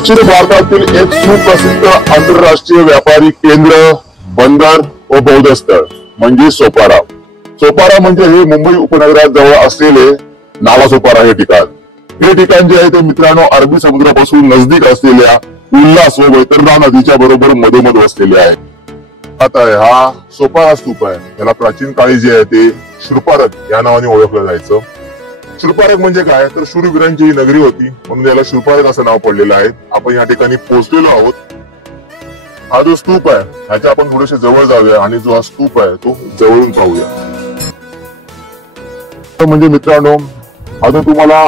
प्राचीन भारतातील एक सुप्रसिद्ध आंतरराष्ट्रीय व्यापारी केंद्र, बंदर व बौद्ध स्थळ म्हणजे सोपारा. सोपारा म्हणजे हे मुंबई उपनगरात जवळ असलेले नालासोपारा हे ठिकाण. हे ठिकाण जे आहे ते मित्रांनो अरबी समुद्रापासून नजदीक असलेल्या उल्हास व वैतरणा नदीच्या बरोबर मधोमध वसलेले आहे. आता हा सोपारा स्तूप आहे. याला प्राचीन काळी जे आहे ते शूरपारक या नावाने ओळखलं जायचं. शूरपारक म्हणजे काय तर शूरवीरांची ही नगरी होती म्हणून याला शूरपारक असं नाव पडलेलं आहे. आपण या ठिकाणी पोहोचलेलो आहोत. हा जो स्तूप आहे ह्याच्या आपण थोडेसे जवळ जाऊया आणि जो हा स्तूप आहे तो जवळून पाहूया. म्हणजे मित्रांनो हा जो तुम्हाला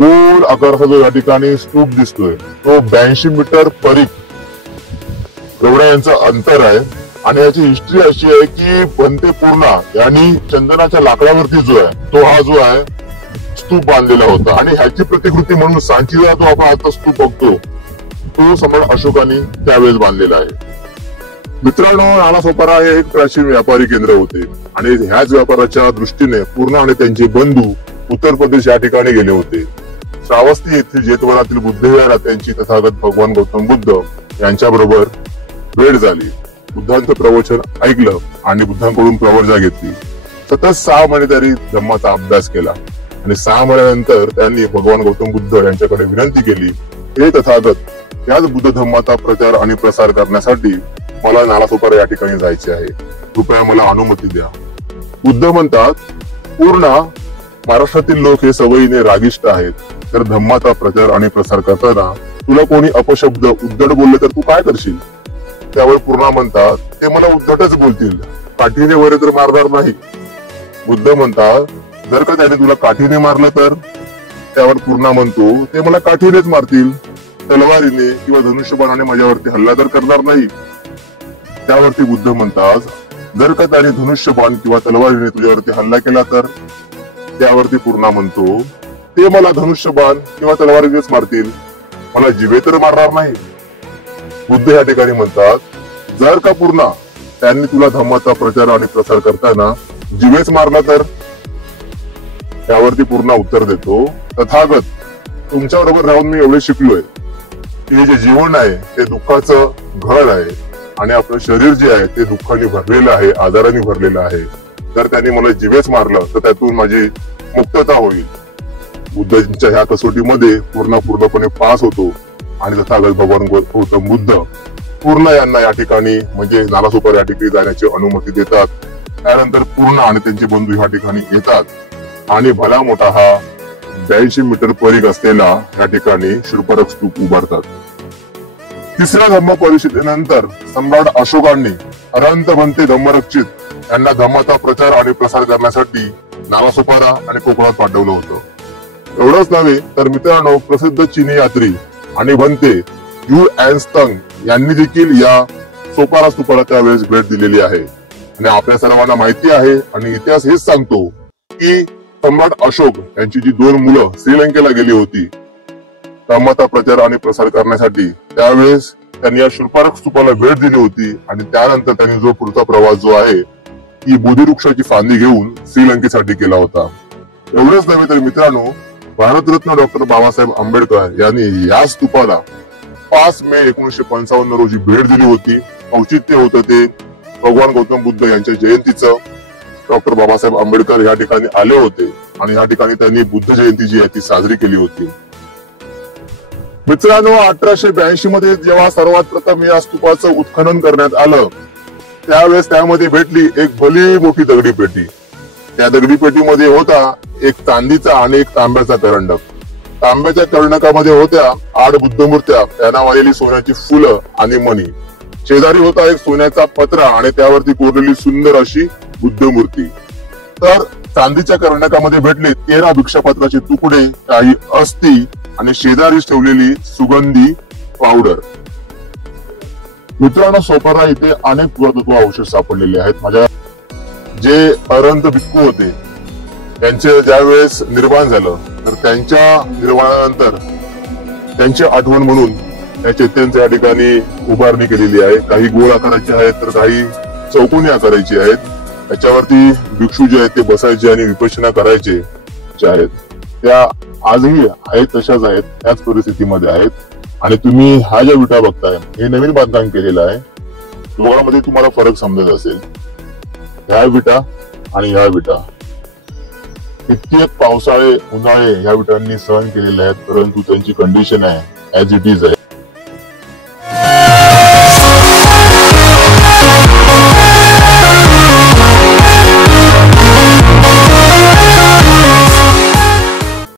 गोल आकाराचा जो या ठिकाणी स्तूप दिसतोय तो 82 मीटर परिघ एवढा यांचं अंतर आहे. आणि याची हिस्ट्री अशी आहे की बनते पूर्णा यांनी चंदनाच्या लाकडावरती जो आहे तो हा जो आहे स्तूप बांधलेला होता. आणि ह्याची प्रतिकृती म्हणून सांचीचा जो आपण आता स्तूप बघतो तो सम्राट अशोकाने त्यावेळेस बांधलेला आहे. मित्रांनो नालासोपारा हे एक प्राचीन व्यापारी केंद्र होते आणि ह्याच व्यापाराच्या दृष्टीने पूर्णा आणि त्यांचे बंधू उत्तर प्रदेश या ठिकाणी गेले होते. श्रावस्ती येथील जेतवनातील बुद्धविहारात त्यांची तथागत भगवान गौतम बुद्ध यांच्या बरोबर भेट झाली. बुद्धांचं प्रवचन ऐकलं आणि बुद्धांकडून प्रवर्जा घेतली. सतत 6 महिने त्यांनी धम्माचा अभ्यास केला आणि 6 महिन्यानंतर त्यांनी भगवान गौतम बुद्ध यांच्याकडे विनंती केली, हे तथागत याच बुद्ध धम्माचा प्रचार आणि प्रसार करण्यासाठी मला नालासोपारा या ठिकाणी जायचे आहे. कृपया मला अनुमती द्या. बुद्ध म्हणतात, पूर्णा महाराष्ट्रातील लोक हे सवयीने रागिष्ट आहेत. तर धम्माचा प्रचार आणि प्रसार करताना तुला कोणी अपशब्द उद्धट बोलले तर तू काय करशील? त्यावर पूर्णा म्हणतात, ते मला उद्धटच बोलतील, काठीने वगैरे तर मारणार नाही. बुद्ध म्हणतात, जर का त्याने तुला काठीने मारलं तर? त्यावर पूर्णा म्हणतो, ते मला काठीनेच मारतील, तलवारीने किंवा धनुष्यबाणाने माझ्यावरती हल्ला तर करणार नाही. त्यावरती बुद्ध म्हणतात, जर का त्याने धनुष्यबाण किंवा तलवारीने तुझ्यावरती हल्ला केला तर? त्यावरती पूर्णा म्हणतो, ते मला धनुष्यबाण किंवा तलवारीनेच मारतील, मला जिवे तर मारणार नाही. बुद्ध या ठिकाणी म्हणतात, जर का पूर्णा त्यांनी तुला धम्माचा प्रचार आणि प्रसार करताना जिवेच मारला तर? त्यावरती पूर्णा उत्तर देतो, तथागत तुमच्या बरोबर राहून मी एवढे शिकलोय की हे जे जीवन आहे ते दुःखाचं घर आहे आणि आपलं शरीर जे आहे ते दुःखाने भरलेलं आहे, आजाराने भरलेलं आहे. जर त्यांनी मला जिवेच मारलं तर त्यातून माझी मुक्तता होईल. बुद्धांच्या ह्या कसोटीमध्ये पूर्णपणे पास होतो आणि तथागत भगवान गौतम बुद्ध पूर्णा यांना या ठिकाणी म्हणजे नालासोपारा या ठिकाणी जाण्याची अनुमती देतात. त्यानंतर पूर्णा आणि त्यांचे बंधू या ठिकाणी येतात आणि भला मोठा हा 82 मीटर परिघ असलेला या ठिकाणी शूरपारक स्तूप उभारतात. तिसऱ्या धम्म परिषदेनंतर सम्राट अशोकांनी अनंत भंते धम्मरक्षित यांना धम्माचा प्रचार आणि प्रसार करण्यासाठी नालासोपारा आणि कोकणात पाठवलं होतं. एवढंच नव्हे तर मित्रांनो प्रसिद्ध चीनी यात्री आणि भंते यू एन्स्तंग यांनी देखील या सोपारा स्तूपाला त्यावेळेस भेट दिलेली आहे. आणि आपल्या सर्वांना माहिती आहे आणि इतिहास हेच सांगतो की सम्राट अशोक यांची जी 2 मुलं श्रीलंकेला गेली होती धम्माचा प्रचार आणि प्रसार करण्यासाठी, त्यावेळेस त्यांनी या शूरपारक स्तूपाला भेट दिली होती. आणि त्यानंतर त्यांनी जो पुढचा प्रवास जो आहे ती बोधिवृक्षाची फांदी घेऊन श्रीलंकेसाठी केला होता. एवढंच नव्हे तर मित्रांनो भारतरत्न डॉक्टर बाबासाहेब आंबेडकर यांनी या स्तूपाला 5 मे 1955 रोजी भेट दिली होती. औचित्य होतं ते भगवान गौतम बुद्ध यांच्या जयंतीचं. डॉक्टर बाबासाहेब आंबेडकर या ठिकाणी आले होते आणि या ठिकाणी त्यांनी बुद्ध जयंती जी आहे ती साजरी केली होती. मित्रांनो 1882 मध्ये जेव्हा सर्वात प्रथम या स्तूपाचं उत्खनन करण्यात आलं त्यावेळेस त्यामध्ये भेटली एक भली मोठी दगडी पेटी. त्या दगडी पेटीमध्ये होता एक चांदीचा आणि एक तांब्याचा करंडक. तांब्याच्या करंडकामध्ये होत्या 8 बुद्धमूर्त्या, त्यांना वाहिलेली सोन्याची फुलं आणि मणी. शेजारी होता एक सोन्याचा पत्रा आणि त्यावरती कोरलेली सुंदर अशी बुद्ध मूर्ती. तर चांदीच्या करंडकामध्ये भेटले 13 भिक्षापत्राचे तुकडे, काही अस्थी आणि शेजारीच ठेवलेली सुगंधी पावडर. मित्रांनो सोपारा इथे अनेक पुरातत्व अवशेष सापडलेले आहेत. माझ्या जे अरंत भिक्खू होते त्यांचे ज्यावेळेस निर्माण झालं तर त्यांच्या निर्माणानंतर त्यांची आठवण म्हणून या चैत्यांच्या या ठिकाणी उभारणी केलेली आहे. काही गोल आकाराची आहेत तर काही चौकोनी आकाराची आहेत. त्याच्यावरती भिक्षू जे आहेत ते बसायचे आणि विपश्यना करायचे जे आहेत त्या आजही आहेत तशाच आहेत, त्याच परिस्थितीमध्ये आहेत. आणि तुम्ही हा ज्या विटा बघताय हे नवीन बांधकाम केलेलं आहे. दोघांमध्ये तुम्हाला फरक समजत असेल. ह्या विटा आणि ह्या विटा कित्येक पावसाळे उन्हाळे ह्या विटांनी सहन केलेले आहेत, परंतु त्यांची कंडिशन आहे ऍज इट इज आहे.